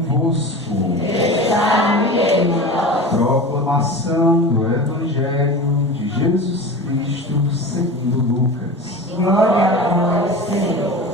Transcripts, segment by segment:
convosco. Está no meio de nós. Proclamação do Evangelho de Jesus Cristo segundo Lucas. Glória a vós, Senhor.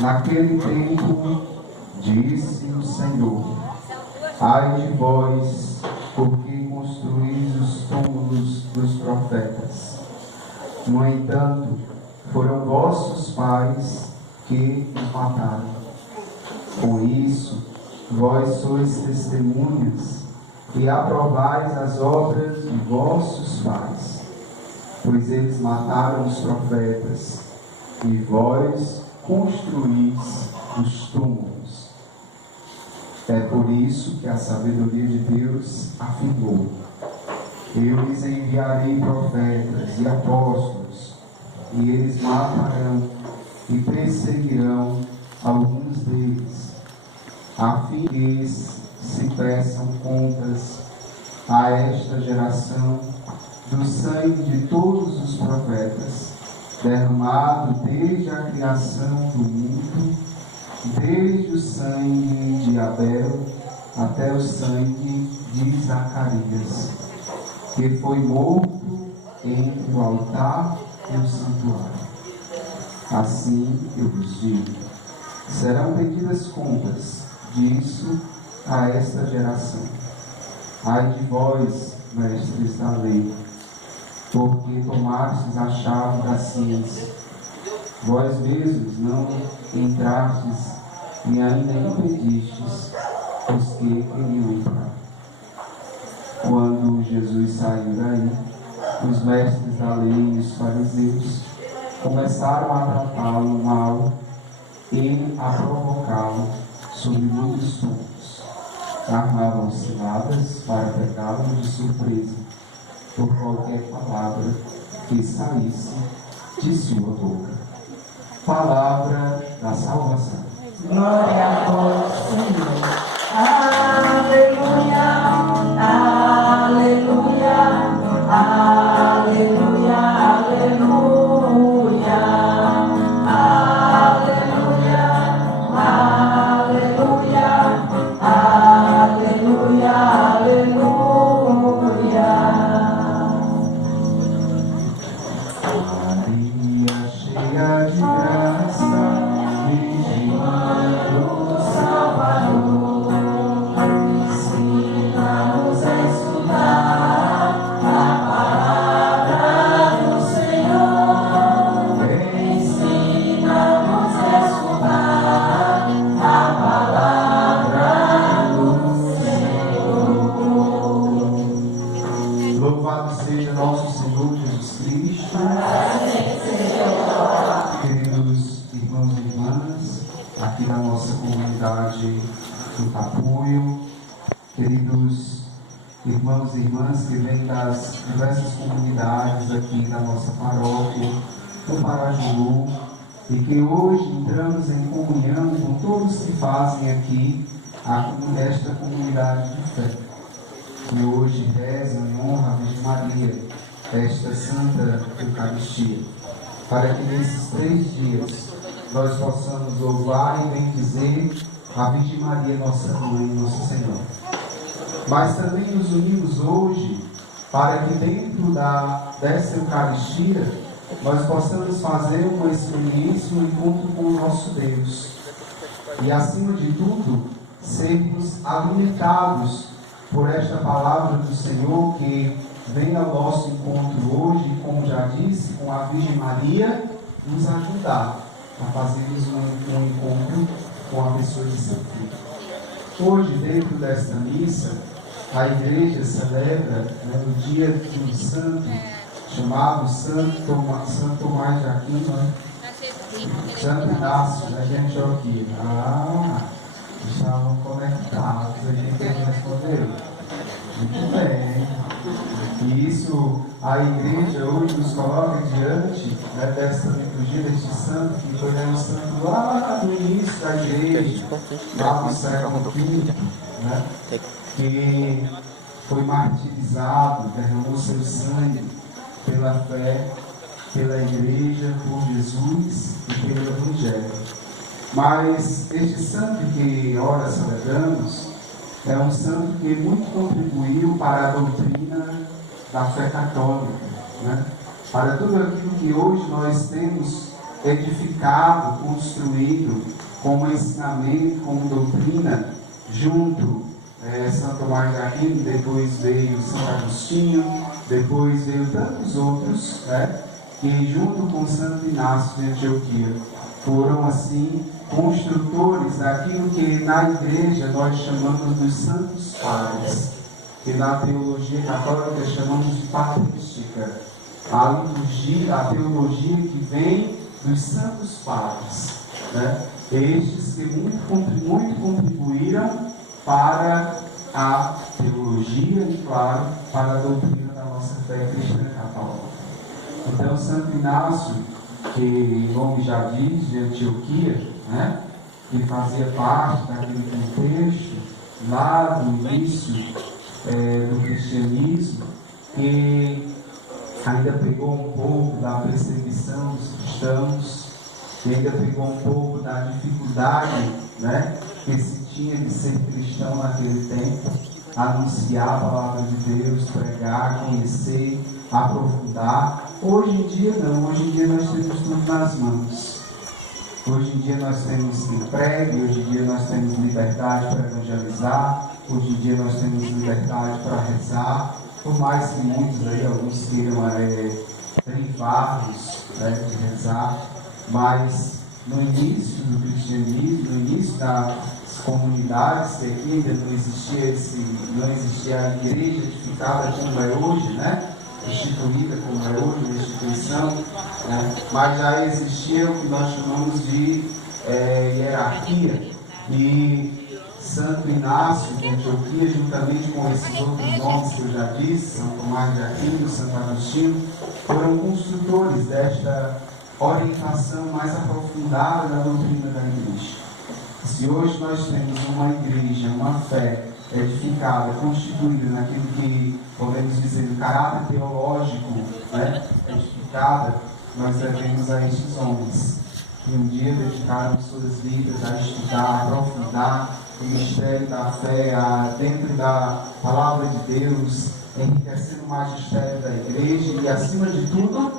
Naquele tempo, disse o Senhor: ai de vós, porque construís os túmulos dos profetas. No entanto, foram vossos pais que os mataram. Por isso, vós sois testemunhas e aprovais as obras de vossos pais, pois eles mataram os profetas, e vós construís os túmulos. É por isso que a sabedoria de Deus afirmou: eu lhes enviarei profetas e apóstolos, e eles matarão e perseguirão alguns deles, a fim que se peçam contas a esta geração do sangue de todos os profetas, derramado desde a criação do mundo, desde o sangue de Abel até o sangue de Zacarias, que foi morto entre o altar e o santuário. Assim eu vos digo: serão pedidas contas disso a esta geração. Ai de vós, mestres da lei, porque tomastes a chave da ciência. Vós mesmos não entrastes e ainda impedistes os que queriam entrar. Quando Jesus saiu daí, os mestres da lei e os fariseus começaram a tratá-lo mal e a provocá-lo sobre muitos pontos. Armavam ciladas para pegá-lo de surpresa por qualquer palavra que saísse de sua boca. Palavra da salvação. Glória a vós, Senhor. Aleluia, aleluia, aleluia, aleluia, aleluia, aleluia, aleluia, aleluia. Maria, cheia de graça, Virgem Mãe do Salvador, ensina-nos a escutar a palavra do Senhor. Ensina-nos a escutar a palavra do Senhor. Louvado seja nosso Senhor Jesus Cristo. Queridos irmãos e irmãs, aqui na nossa comunidade do Tapuio, queridos irmãos e irmãs que vêm das diversas comunidades aqui da nossa paróquia, do Parajuru, e que hoje entramos em comunhão com todos que fazem aqui esta comunidade de fé, que hoje rezam em honra à Virgem Maria, esta Santa Eucaristia, para que nesses 3 dias nós possamos louvar e bendizer a Virgem Maria, nossa Mãe, Nossa Senhora. Mas também nos unimos hoje para que dentro dessa Eucaristia nós possamos fazer uma experiência, um encontro com o nosso Deus. E acima de tudo, sermos alimentados por esta palavra do Senhor que vem ao nosso encontro hoje, como já disse, com a Virgem Maria, nos ajudar a fazermos um encontro com a pessoa de São Filho. Hoje, dentro desta missa, a Igreja celebra, no dia de um santo, chamado Santo Tomás de Aquino, Santo Inácio da Antioquia. Estavam conectados, a gente respondeu. Muito bem. E isso a Igreja hoje nos coloca diante, né, dessa liturgia deste santo, que foi um santo lá no início da Igreja, lá no século V, né, que foi martirizado, derramou seu sangue pela fé, pela Igreja, por Jesus e pelo Evangelho. Mas este santo que ora celebramos é um santo que muito contribuiu para a doutrina da fé católica, né? Para tudo aquilo que hoje nós temos edificado, construído como ensinamento, como doutrina, junto Santo Tomás de Aquino, depois veio Santo Agostinho, depois veio tantos outros, né, que junto com Santo Inácio de Antioquia foram assim construtores daquilo que na igreja nós chamamos dos santos padres, que na teologia católica chamamos de patrística, a liturgia, a teologia que vem dos santos padres, né? Estes que muito contribuíram para a teologia e, claro, para a doutrina da nossa fé cristã católica. Então, Santo Inácio, que o nome já diz, de Antioquia, né? Ele fazia parte daquele contexto lá do início do cristianismo, que ainda pegou um pouco da perseguição dos cristãos, que ainda pegou um pouco da dificuldade, né, que se tinha de ser cristão naquele tempo, anunciar a palavra de Deus, pregar, conhecer, aprofundar. Hoje em dia não, hoje em dia nós temos tudo nas mãos. Hoje em dia nós temos emprego, hoje em dia nós temos liberdade para evangelizar, hoje em dia nós temos liberdade para rezar, por mais que muitos aí, alguns queiram privar-nos, né, de rezar, mas no início do cristianismo, no início das comunidades, que aqui ainda não existia a igreja edificada como é hoje, né? Instituída como é hoje, uma instituição, né? Mas já existia o que nós chamamos de hierarquia, e Santo Inácio de Antioquia, juntamente com esses outros nomes que eu já disse, São Tomás de Aquino, Santo Agostinho, foram construtores desta orientação mais aprofundada da doutrina da igreja. Se hoje nós temos uma igreja, uma fé edificada, constituída naquilo que podemos dizer de caráter teológico, né, edificada, nós devemos a estes homens que um dia dedicaram suas vidas a estudar, a aprofundar o mistério da fé dentro da palavra de Deus, enriquecendo o magistério da igreja e, acima de tudo,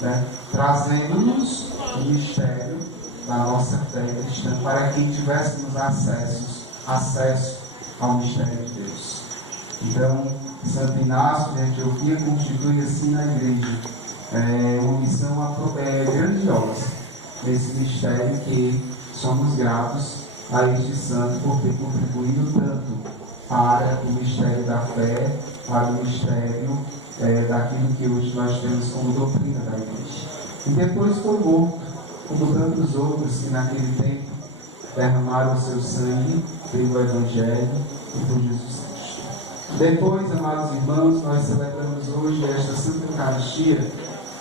né, trazendo-nos o mistério da nossa fé cristã para que tivéssemos acesso ao mistério de Deus. Então, Santo Inácio de Antioquia constitui assim na igreja uma missão grandiosa desse mistério, que somos gratos a este santo por ter contribuído tanto para o mistério da fé, para o mistério daquilo que hoje nós temos como doutrina da igreja. E depois foi morto, como tantos outros que naquele tempo derramaram o seu sangue pelo Evangelho e por Jesus Cristo. Depois, amados irmãos, nós celebramos hoje esta Santa Eucaristia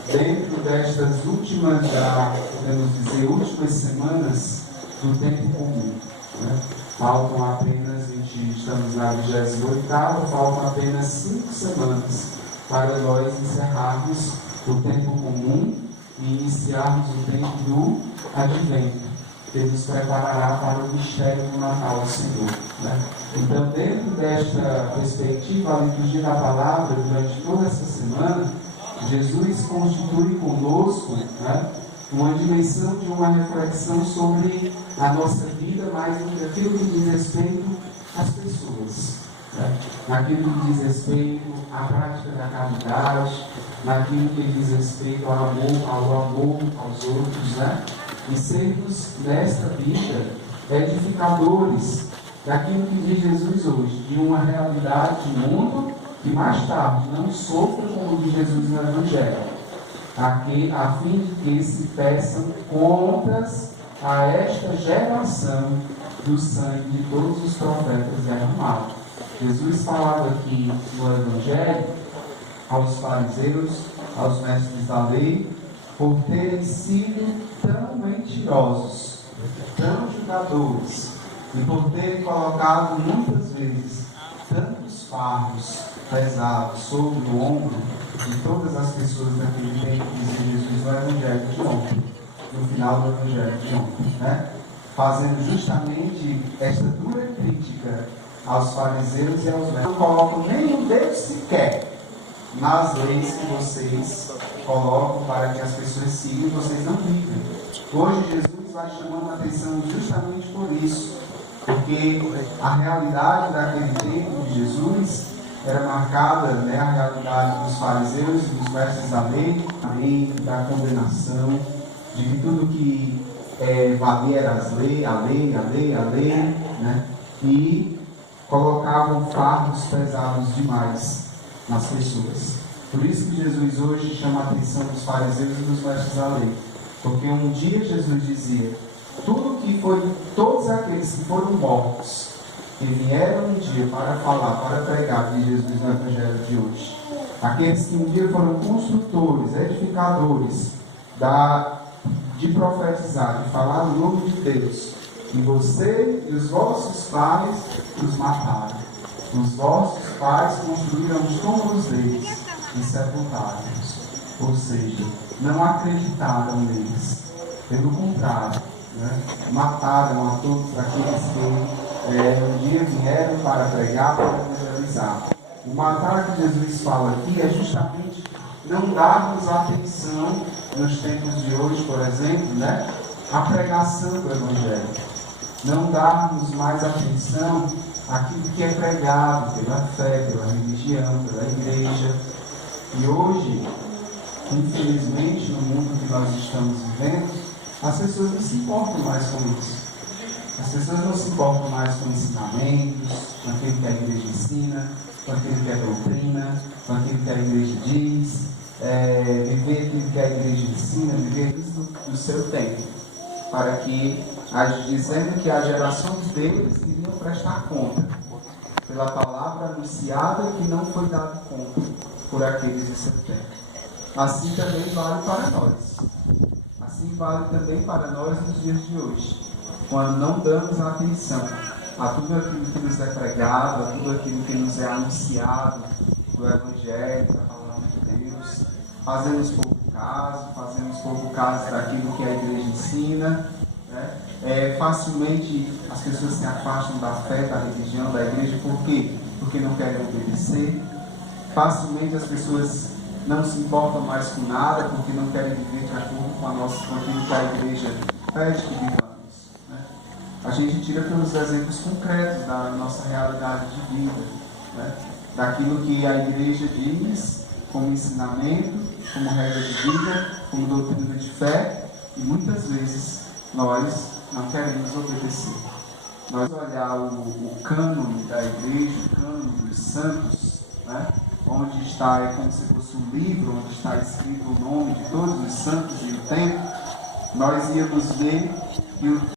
dentro destas últimas, podemos dizer, últimas semanas do tempo comum, né? Faltam apenas, estamos na 28ª, faltam apenas 5 semanas para nós encerrarmos o tempo comum e iniciarmos o tempo do Advento, que nos preparará para o mistério do Natal do Senhor, né? Então, dentro desta perspectiva, a liturgia da palavra, durante toda essa semana, Jesus constitui conosco, né, uma dimensão de uma reflexão sobre a nossa vida, mas naquilo que diz respeito às pessoas, né? Naquilo que diz respeito à prática da caridade, naquilo que diz respeito ao amor aos outros, né? E sermos nesta vida edificadores daquilo que diz Jesus hoje, de uma realidade de mundo que mais tarde não sofra como diz Jesus no Evangelho, a fim de que se peçam contas a esta geração do sangue de todos os profetas derramados. Jesus falava aqui no Evangelho aos fariseus, aos mestres da lei, por terem sido tão mentirosos, tão julgadores, e por terem colocado muitas vezes tantos fardos pesados sobre o ombro de todas as pessoas daquele tempo, que dizia Jesus no Evangelho de ontem, no final do Evangelho de ontem, né? fazendo justamente esta dura crítica aos fariseus e aos mestres. Não colocam nenhum deles sequer nas leis que vocês colocam para que as pessoas sigam e vocês não vivem. Hoje Jesus vai chamando a atenção justamente por isso, porque a realidade daquele tempo de Jesus era marcada, a realidade dos fariseus, dos mestres da lei, da condenação, de que tudo que valia era a lei, e colocavam fardos pesados demais nas pessoas. Por isso que Jesus hoje chama a atenção dos fariseus e dos mestres da lei, porque um dia Jesus dizia: todos aqueles que foram mortos, que vieram um dia para falar, para pregar de Jesus no Evangelho de hoje, aqueles que um dia foram construtores, edificadores, de profetizar, de falar o nome de Deus, e você e os vossos pais os mataram. Os vossos pais construíram os túmulos deles e sepultaram-os. Ou seja, não acreditaram neles. Pelo contrário, mataram a todos aqueles que um dia vieram para pregar, para evangelizar. O matar que Jesus fala aqui é justamente não darmos atenção nos tempos de hoje, por exemplo, à pregação do Evangelho. Não darmos mais atenção àquilo que é pregado pela fé, pela religião, pela igreja. E hoje, infelizmente, no mundo que nós estamos vivendo, as pessoas não se importam mais com isso. As pessoas não se importam mais com ensinamentos, com aquilo que a igreja ensina, com aquilo que é doutrina, com aquilo que a igreja diz, viver aquilo que a igreja ensina, viver isso do seu tempo, para que, dizendo que as gerações deles iriam prestar conta pela palavra anunciada que não foi dada conta por aqueles de seu tempo. Assim também vale para nós. Assim vale também para nós nos dias de hoje, quando não damos atenção a tudo aquilo que nos é pregado, a tudo aquilo que nos é anunciado do Evangelho, da palavra de Deus, fazemos pouco caso daquilo que a igreja ensina, facilmente as pessoas se afastam da fé, da religião, da igreja. Por quê? Porque não querem obedecer. Facilmente as pessoas não se importam mais com nada, porque não querem viver de acordo com aquilo que a igreja pede que vivamos. A gente tira pelos exemplos concretos da nossa realidade de vida, daquilo que a igreja diz como ensinamento, como regra de vida, como doutrina de fé, e muitas vezes nós não queremos obedecer. Nós olhar o cânone da igreja, o cânone dos santos, onde está, é como se fosse um livro, onde está escrito o nome de todos os santos e o tempo, nós íamos ver que